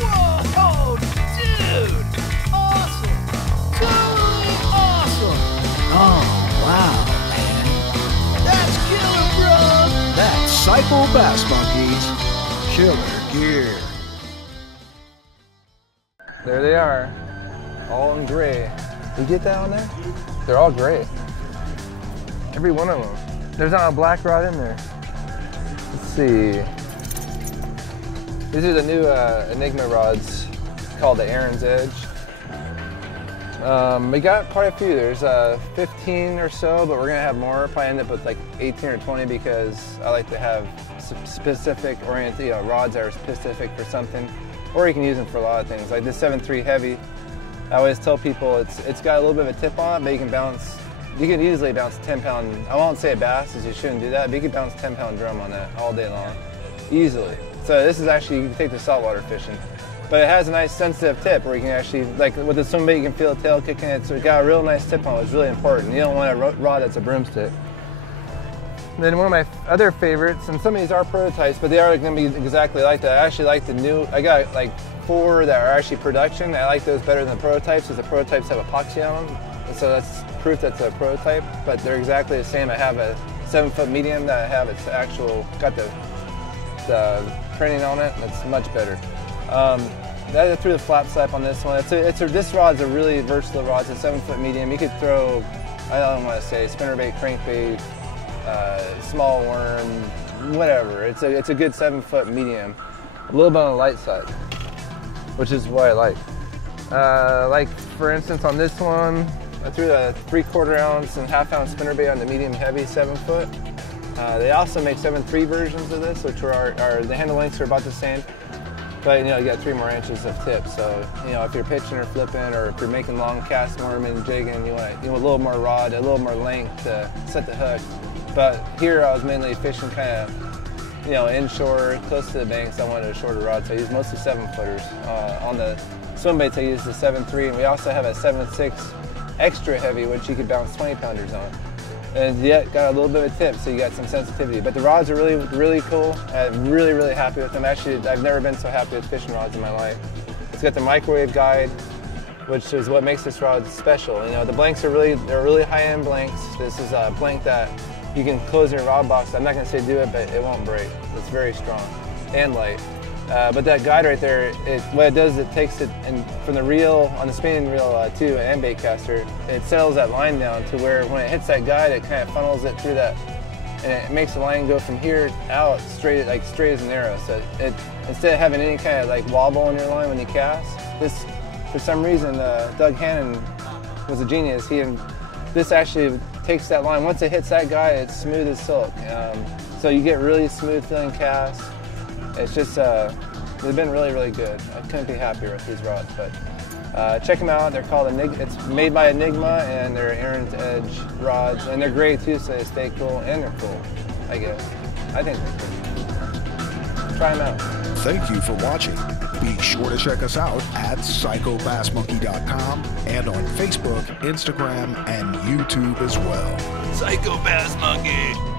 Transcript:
Whoa, dude! Awesome! Totally awesome! Oh, wow, man. That's killer, bro! That's Psycho Bass Monkeys. Killer Gear. There they are, all in gray. You get that on there? They're all gray. Every one of them. There's not a black rod in there. Let's see. These are the new Enigma rods called the Aaron's Edge. We got quite a few. There's 15 or so, but we're gonna have more. Probably end up with like 18 or 20 because I like to have specific oriented, rods that are specific for something, or you can use them for a lot of things. Like this 7.3 heavy, I always tell people it's got a little bit of a tip on it, but you can bounce. You can easily bounce a 10-pound. I won't say a bass, as you shouldn't do that, but you can bounce a 10-pound drum on that all day long, easily. So this is actually, you can take to saltwater fishing. But it has a nice sensitive tip where you can actually, like with the swimbait, you can feel the tail kicking it. So it's got a real nice tip on it, which is really important. You don't want a rod that's a broomstick. And then one of my other favorites, and some of these are prototypes, but they are going to be exactly like that. I actually like the new, I got like 4 that are actually production. I like those better than the prototypes because the prototypes have epoxy on them. And so that's proof that's a prototype, but they're exactly the same. I have a 7-foot medium that I have, it's actual, got the printing on it, that's much better. That threw the flap slap on this one. This rod's a really versatile rod. It's a 7-foot medium. You could throw, I don't want to say spinnerbait, crankbait, small worm, whatever. It's a good 7-foot medium. A little bit on the light side, which is what I like. Like for instance on this one, I threw a 3/4 ounce and 1/2 ounce spinnerbait on the medium heavy 7-foot. They also make 7.3 versions of this, which the handle lengths are about the same. But you got 3 more inches of tip, so if you're pitching or flipping, or if you're making long cast worming, jigging, you want a little more rod, a little more length to set the hook. But here I was mainly fishing kind of, inshore, close to the banks. I wanted a shorter rod, so I used mostly 7-footers. On the swim baits I used the 7.3, and we also have a 7.6 extra heavy, which you could bounce 20-pounders on. And yet got a little bit of a tip, so you got some sensitivity. But the rods are really, really cool. I'm really, really happy with them. Actually, I've never been so happy with fishing rods in my life. It's got the microwave guide, which is what makes this rod special. The blanks they're really high-end blanks. This is a blank that you can close in your rod box. I'm not gonna say do it, but it won't break. It's very strong and light. But that guide right there, what it does, it takes it from the reel, on the spinning reel to an end bait caster, it settles that line down to where when it hits that guide, it kind of funnels it through that, and it makes the line go from here out straight as an arrow. So instead of having any kind of like wobble in your line when you cast, for some reason, Doug Hannon was a genius. This actually takes that line, once it hits that guide, it's smooth as silk. So you get really smooth feeling casts. It's just, they've been really, really good. I couldn't be happier with these rods, but check them out. They're called Enigma. It's made by Enigma, and they're Aaron's Edge rods, and they're gray too, so they stay cool, and they're cool, I guess. I think they're cool. Try them out. Thank you for watching. Be sure to check us out at psychobassmonkey.com and on Facebook, Instagram, and YouTube as well. Psycho Bass Monkey!